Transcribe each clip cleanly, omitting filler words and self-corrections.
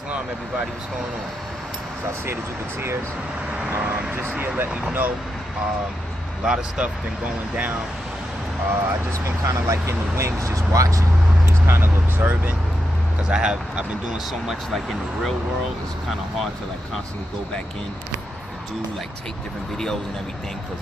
Islam, everybody, what's going on? So I say the Gutiérrez. Just here letting you know, a lot of stuff been going down. I just been kind of like in the wings, just watching, just kind of observing, because I've been doing so much like in the real world. It's kind of hard to like constantly go back in and do like take different videos and everything, because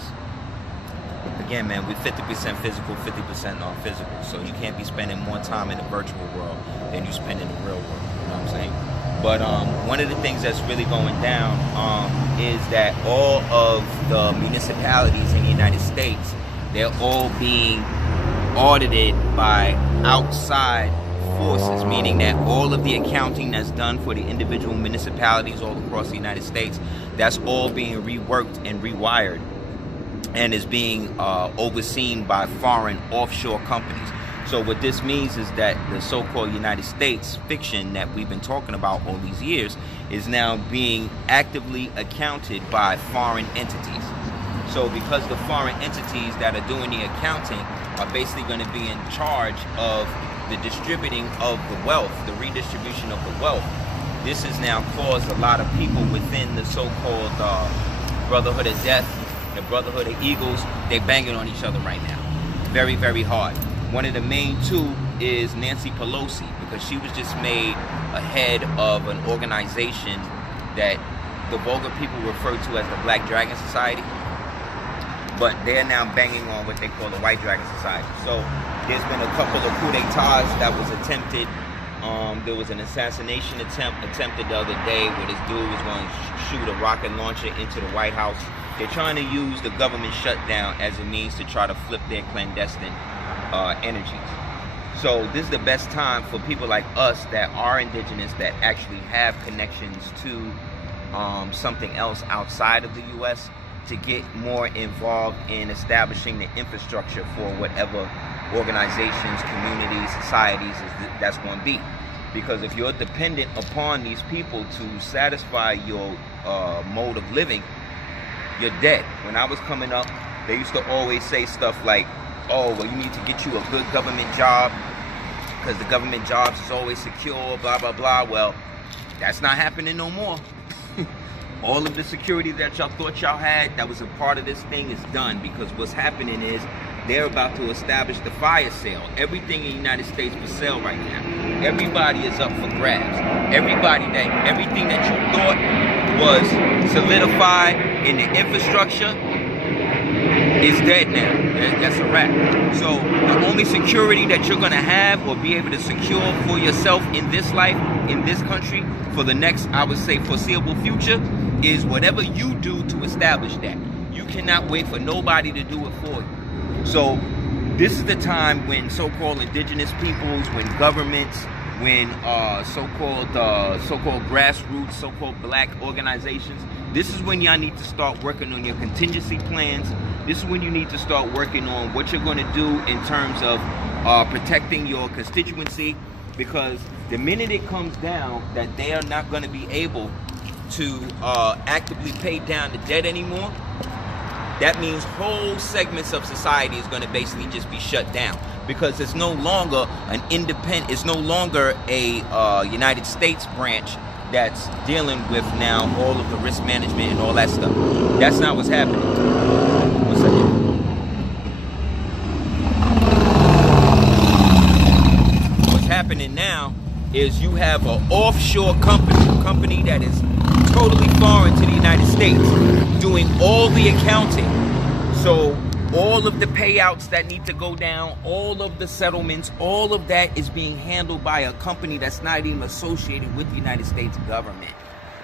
again, man, we're 50% physical, 50% non-physical. So you can't be spending more time in the virtual world than you spend in the real world. You know what I'm saying? But one of the things that's really going down is that all of the municipalities in the United States, they're all being audited by outside forces, meaning that all of the accounting that's done for the individual municipalities all across the United States, that's all being reworked and rewired, and is being overseen by foreign offshore companies. So what this means is that the so-called United States fiction that we've been talking about all these years is now being actively accounted by foreign entities. So because the foreign entities that are doing the accounting are basically going to be in charge of the distributing of the wealth, the redistribution of the wealth, this has now caused a lot of people within the so-called Brotherhood of Death, the Brotherhood of Eagles, they're banging on each other right now. Very, very hard. One of the main two is Nancy Pelosi, because she was just made a head of an organization that the vulgar people refer to as the Black Dragon Society. But they're now banging on what they call the White Dragon Society. So there's been a couple of coup d'etats that was attempted. There was an assassination attempted the other day where this dude was going to shoot a rocket launcher into the White House. They're trying to use the government shutdown as a means to try to flip their clandestine energies. So this is the best time for people like us that are indigenous, that actually have connections to something else outside of the U.S., to get more involved in establishing the infrastructure for whatever organizations, communities, societies that's going to be. Because if you're dependent upon these people to satisfy your mode of living, you're dead. When I was coming up, they used to always say stuff like, oh, well, you need to get you a good government job because the government jobs is always secure, blah, blah, blah. Well, that's not happening no more. All of the security that y'all thought y'all had that was a part of this thing is done, because what's happening is they're about to establish the fire sale. Everything in the United States for sale right now. Everybody is up for grabs. Everything that you thought was solidified in the infrastructure is dead now. That's a wrap. So the only security that you're going to have or be able to secure for yourself in this life, in this country, for the next, I would say, foreseeable future, is whatever you do to establish that. You cannot wait for nobody to do it for you. So this is the time when so-called indigenous peoples, when governments, when so-called grassroots, so-called black organizations, this is when y'all need to start working on your contingency plans. This is when you need to start working on what you're going to do in terms of protecting your constituency, because the minute it comes down that they are not going to be able to actively pay down the debt anymore, that means whole segments of society is going to basically just be shut down, because it's no longer an independent, it's no longer a United States branch that's dealing with now all of the risk management and all that stuff. That's not what's happening. What's that? What's happening now is you have an offshore company that is totally foreign to the United States, doing all the accounting. So all of the payouts that need to go down, all of the settlements, all of that is being handled by a company that's not even associated with the United States government.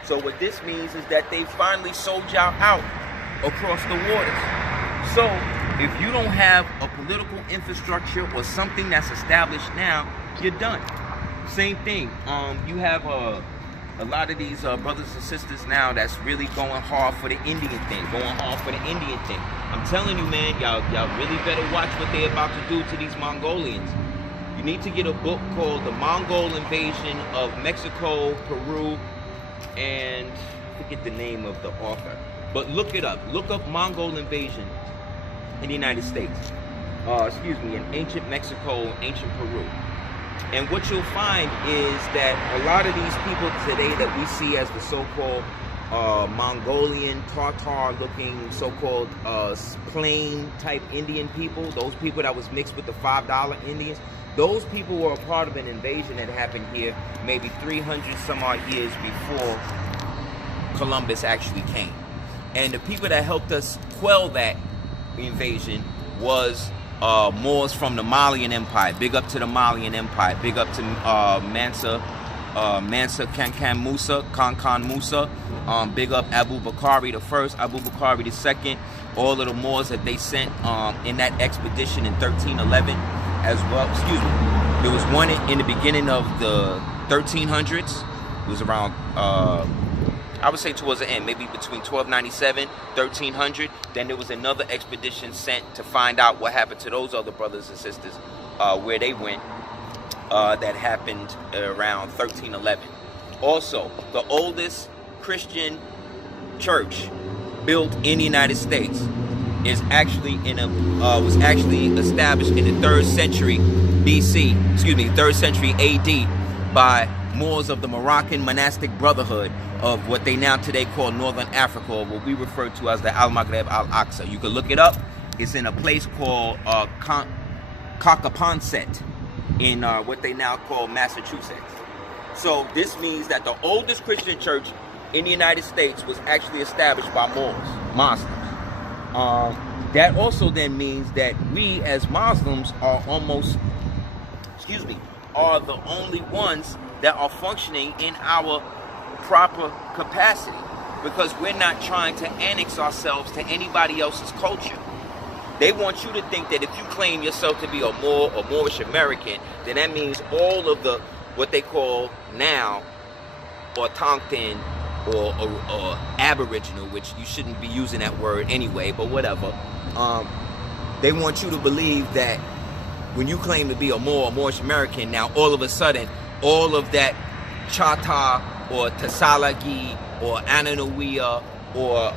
So what this means is that they finally sold y'all out across the waters. So if you don't have a political infrastructure or something that's established now, you're done. Same thing. You have a lot of these brothers and sisters now that's really going hard for the Indian thing, I'm telling you, man, y'all really better watch what they're about to do to these Mongolians. You need to get a book called The Mongol Invasion of Mexico, Peru, and I forget the name of the author. But look it up. Look up Mongol Invasion in the United States. In ancient Mexico, ancient Peru. And what you'll find is that a lot of these people today that we see as the so-called Mongolian, Tartar-looking, so-called plain type Indian people, those people that was mixed with the $5 Indians, those people were a part of an invasion that happened here maybe 300 some odd years before Columbus actually came. And the people that helped us quell that invasion was Moors from the Malian Empire. Big up to the Malian Empire. Big up to Mansa Kankan Musa. Big up Abu Bakari the first, Abu Bakari the second. All of the Moors that they sent in that expedition in 1311 as well. Excuse me. There was one in the beginning of the 1300s. It was around, I would say towards the end, maybe between 1297, 1300. Then there was another expedition sent to find out what happened to those other brothers and sisters, where they went, that happened around 1311. Also, the oldest Christian church built in the United States is actually was actually established in the 3rd century BC, excuse me, 3rd century AD by Moors of the Moroccan monastic brotherhood of what they now today call Northern Africa, or what we refer to as the Al-Maghreb Al-Aqsa. You can look it up. It's in a place called Cocaponset in what they now call Massachusetts. So this means that the oldest Christian church in the United States was actually established by Moors, Muslims. That also then means that we as Muslims are almost, excuse me, are the only ones that are functioning in our proper capacity, because we're not trying to annex ourselves to anybody else's culture. They want you to think that if you claim yourself to be a Moor or Moorish American, then that means all of the, what they call now, autochthon or aboriginal, which you shouldn't be using that word anyway, but whatever. They want you to believe that when you claim to be a Moor or Moorish American, now all of a sudden, all of that Chata or Tasalagi or Ananawiya or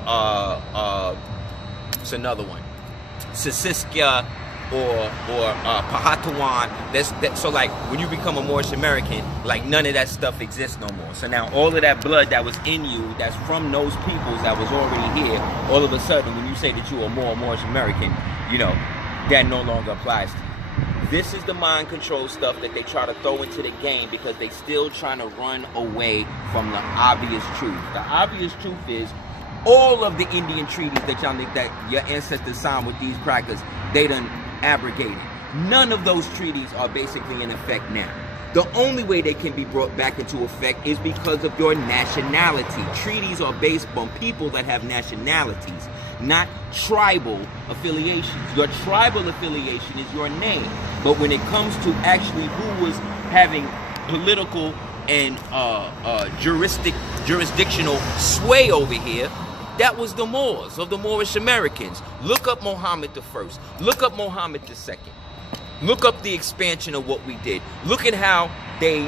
it's another one, Sisiskia or Pahatawan. So like when you become a Moorish American, like none of that stuff exists no more. So now all of that blood that was in you, that's from those peoples that was already here, all of a sudden when you say that you are more Moorish American, you know, that no longer applies to you. This is the mind control stuff that they try to throw into the game because they still trying to run away from the obvious truth. The obvious truth is all of the Indian treaties that y'all think that your ancestors signed with these crackers, they done abrogated. None of those treaties are basically in effect now. The only way they can be brought back into effect is because of your nationality. Treaties are based on people that have nationalities, not tribal affiliations. Your tribal affiliation is your name. But when it comes to actually who was having political and jurisdictional sway over here, that was the Moors of the Moorish Americans. Look up Muhammad the First. Look up Muhammad the Second. Look up the expansion of what we did. Look at how they,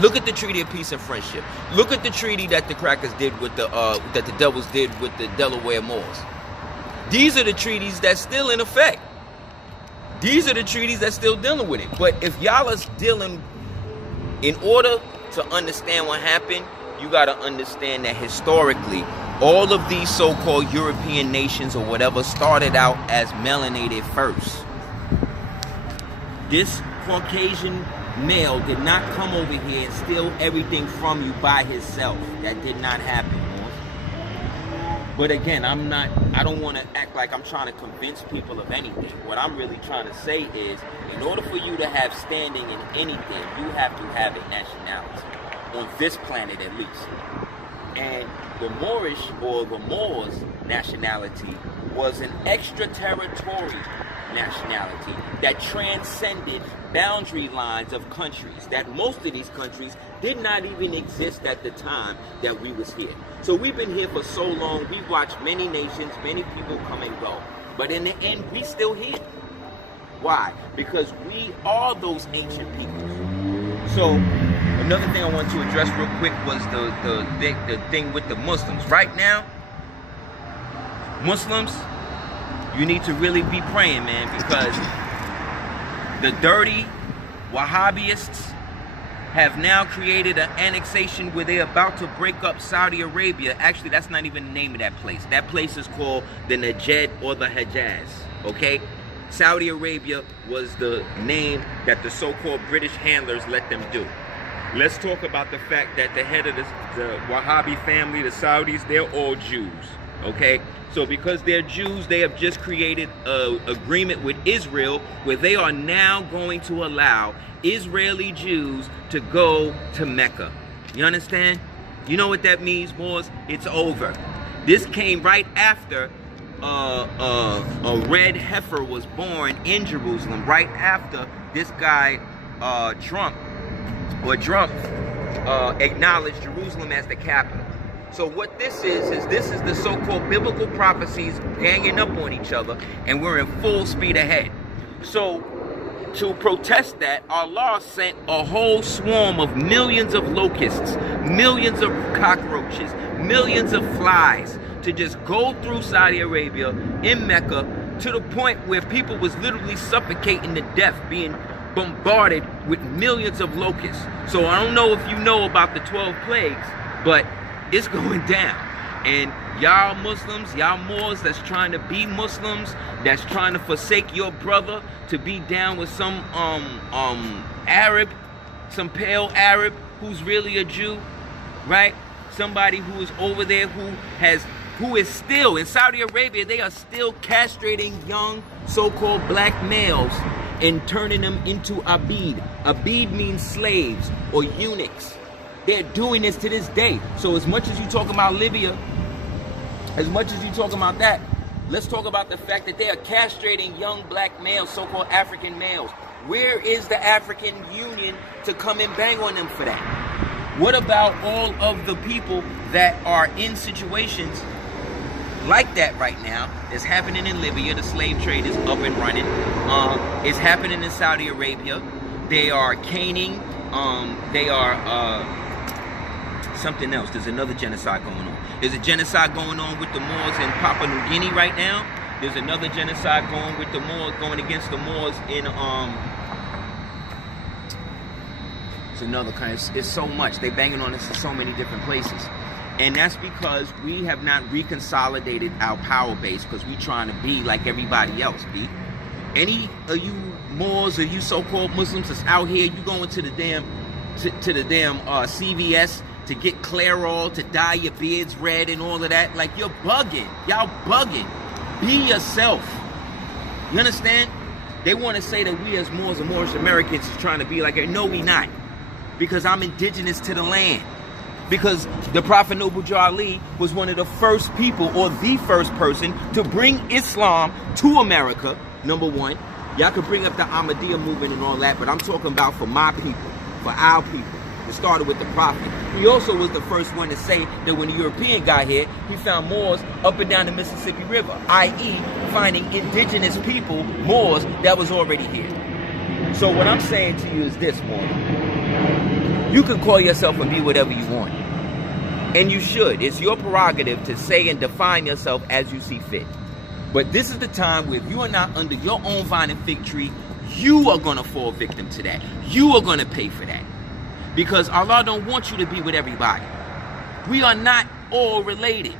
look at the Treaty of Peace and Friendship. Look at the treaty that the crackers did with the, that the devils did with the Delaware Moors. These are the treaties that's still in effect. These are the treaties that's still dealing with it. But if y'all are dealing, in order to understand what happened, you got to understand that historically, all of these so-called European nations or whatever started out as melanated first. This Caucasian male did not come over here and steal everything from you by himself. That did not happen, boys. But again, I don't want to act like I'm trying to convince people of anything. What I'm really trying to say is, in order for you to have standing in anything, you have to have a nationality. On this planet at least. And the Moorish or the Moors nationality was an extraterritorial nationality that transcended boundary lines of countries, that most of these countries did not even exist at the time that we was here. So we've been here for so long, we've watched many nations, many people come and go. But in the end, we still here. Why? Because we are those ancient peoples. So another thing I want to address real quick was the thing with the Muslims. Right now, Muslims, you need to really be praying, man, because the dirty Wahhabists have now created an annexation where they're about to break up Saudi Arabia. Actually, that's not even the name of that place. That place is called the Najd or the Hejaz, okay? Saudi Arabia was the name that the so-called British handlers let them do. Let's talk about the fact that the head of the Wahhabi family, the Saudis, they're all Jews, okay? So because they're Jews, they have just created an agreement with Israel where they are now going to allow Israeli Jews to go to Mecca. You understand? You know what that means, Moors? It's over. This came right after a red heifer was born in Jerusalem, right after this guy Trump acknowledged Jerusalem as the capital. So what this is the so-called biblical prophecies ganging up on each other, and we're in full speed ahead. So to protest that, Allah sent a whole swarm of millions of locusts, millions of cockroaches, millions of flies to just go through Saudi Arabia in Mecca, to the point where people was literally suffocating to death, being bombarded with millions of locusts. So I don't know if you know about the 12 plagues, but it's going down. And y'all Muslims, y'all Moors that's trying to be Muslims, that's trying to forsake your brother to be down with some Arab, some pale Arab who's really a Jew, right? Somebody who is over there who is still in Saudi Arabia, they are still castrating young so-called black males and turning them into abid. Abid means slaves or eunuchs. They're doing this to this day. So as much as you talk about Libya, as much as you talk about that, let's talk about the fact that they are castrating young black males, so-called African males. Where is the African Union to come and bang on them for that? What about all of the people that are in situations like that right now? It's happening in Libya. The slave trade is up and running. It's happening in Saudi Arabia. They are caning. They are something else. There's another genocide going on. There's a genocide going on with the Moors in Papua New Guinea right now. There's another genocide going with the Moors, going against the Moors in it's another kind of, it's so much. They banging on us in so many different places. And that's because we have not reconsolidated our power base, because we trying to be like everybody else, B. Any of you Moors or you so-called Muslims that's out here, you going to the damn CVS to get Clairol, to dye your beards red and all of that. Like, you're bugging. Y'all bugging. Be yourself. You understand? They want to say that we as Moors and Moorish Americans is trying to be like it. No, we not. Because I'm indigenous to the land. Because the Prophet Noble Ali was one of the first people, or the first person, to bring Islam to America, number one. Y'all could bring up the Ahmadiyya movement and all that, but I'm talking about for my people, for our people. It started with the Prophet. He also was the first one to say that when the European got here, he found Moors up and down the Mississippi River, i.e. finding indigenous people, Moors, that was already here. So what I'm saying to you is this, Moor. You can call yourself and be whatever you want. And you should. It's your prerogative to say and define yourself as you see fit. But this is the time where if you are not under your own vine and fig tree, you are going to fall victim to that. You are going to pay for that. Because Allah don't want you to be with everybody. We are not all related.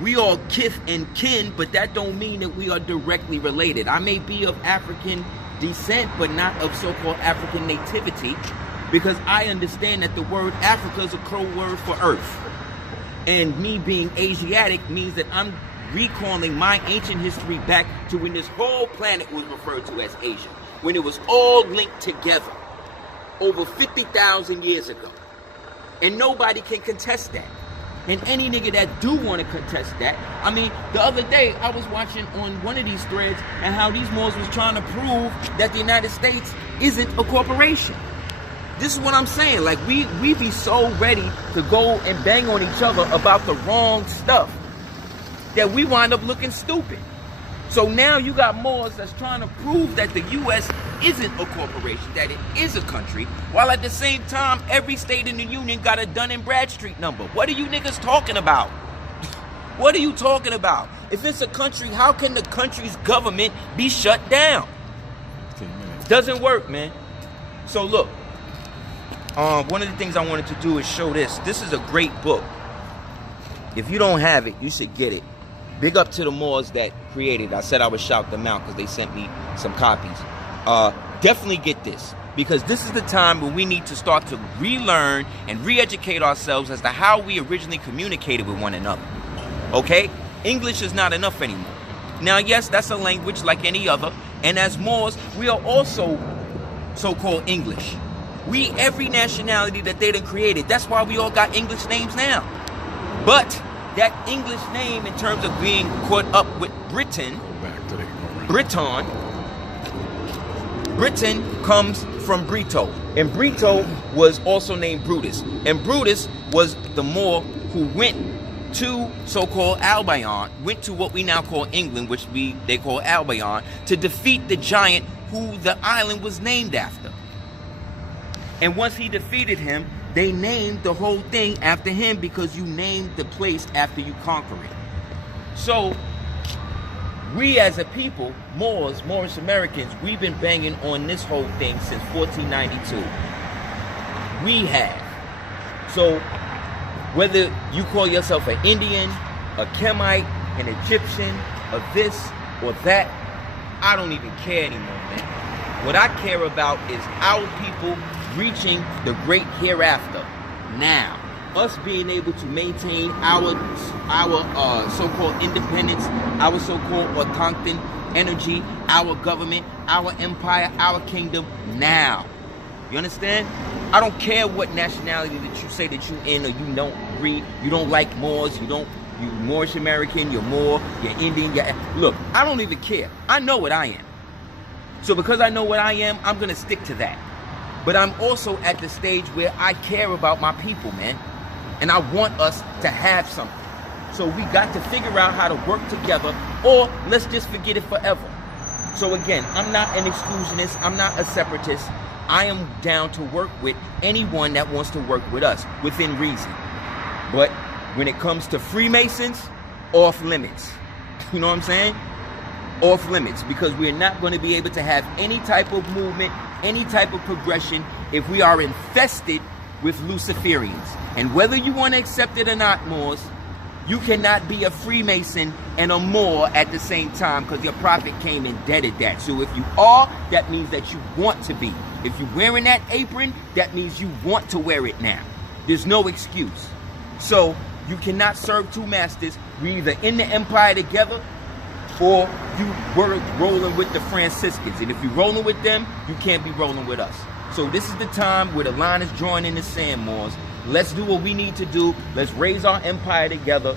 We are kith and kin, but that don't mean that we are directly related. I may be of African descent, but not of so-called African nativity, because I understand that the word Africa is a code word for earth. And me being Asiatic means that I'm recalling my ancient history back to when this whole planet was referred to as Asia, when it was all linked together over 50,000 years ago. And nobody can contest that. And any nigga that do want to contest that, I mean, the other day I was watching on one of these threads and how these Moors was trying to prove that the United States isn't a corporation. This is what I'm saying. Like, we be so ready to go and bang on each other about the wrong stuff that we wind up looking stupid. So now you got Moors that's trying to prove that the U.S. isn't a corporation, that it is a country, while at the same time, every state in the Union got a Dun and Bradstreet number. What are you niggas talking about? What are you talking about? If it's a country, how can the country's government be shut down? Doesn't work, man. So look, one of the things I wanted to do is show this. This is a great book. If you don't have it, you should get it. Big up to the Moors that created it. I said I would shout them out because they sent me some copies. Definitely get this, because this is the time when we need to start to relearn and re-educate ourselves as to how we originally communicated with one another. Okay? English is not enough anymore. Now, yes, that's a language like any other, and as Moors, we are also so-called English. We, every nationality that they done created, that's why we all got English names now. But that English name, in terms of being caught up with Britain, Britain comes from Brito, and Brito was also named Brutus, and Brutus was the Moor who went to so-called Albion, went to what we now call England, which they call Albion, to defeat the giant who the island was named after. And once he defeated him, they named the whole thing after him, because you named the place after you conquer it. So we as a people, Moorish Americans, we've been banging on this whole thing since 1492. We have. So whether you call yourself an Indian, a Kemite, an Egyptian, a this or that, I don't even care anymore, man. What I care about is our people reaching the great hereafter. Now, us being able to maintain our so-called independence, our so-called autochtone energy, our government, our empire, our kingdom now. You understand? I don't care what nationality that you say that you in, or you don't agree, you don't like Moors, you Moorish American, you're Moor, you're Indian, look, I don't even care. I know what I am. So because I know what I am, I'm gonna stick to that. But I'm also at the stage where I care about my people, man. And I want us to have something. So we got to figure out how to work together, or let's just forget it forever. So again, I'm not an exclusionist, I'm not a separatist. I am down to work with anyone that wants to work with us, within reason. But when it comes to Freemasons, off limits. You know what I'm saying? Off limits, because we're not going to be able to have any type of movement, any type of progression, if we are infested with Luciferians. And whether you want to accept it or not, Moors, you cannot be a Freemason and a Moor at the same time, because your prophet came and deaded that. So if you are, that means that you want to be. If you're wearing that apron, that means you want to wear it now. There's no excuse. So you cannot serve two masters. We're either in the empire together, or you were rolling with the Franciscans. And if you're rolling with them, you can't be rolling with us. So this is the time where the line is drawn in the sand, Moors. Let's do what we need to do. Let's raise our empire together.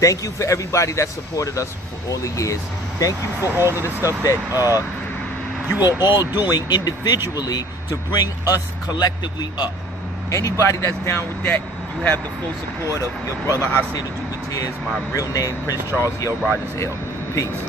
Thank you for everybody that supported us for all the years. Thank you for all of the stuff that you are all doing individually to bring us collectively up. Anybody that's down with that, you have the full support of your brother, I say the Duke of Tears, my real name, Prince Charles Yale Rogers Hill. Peace.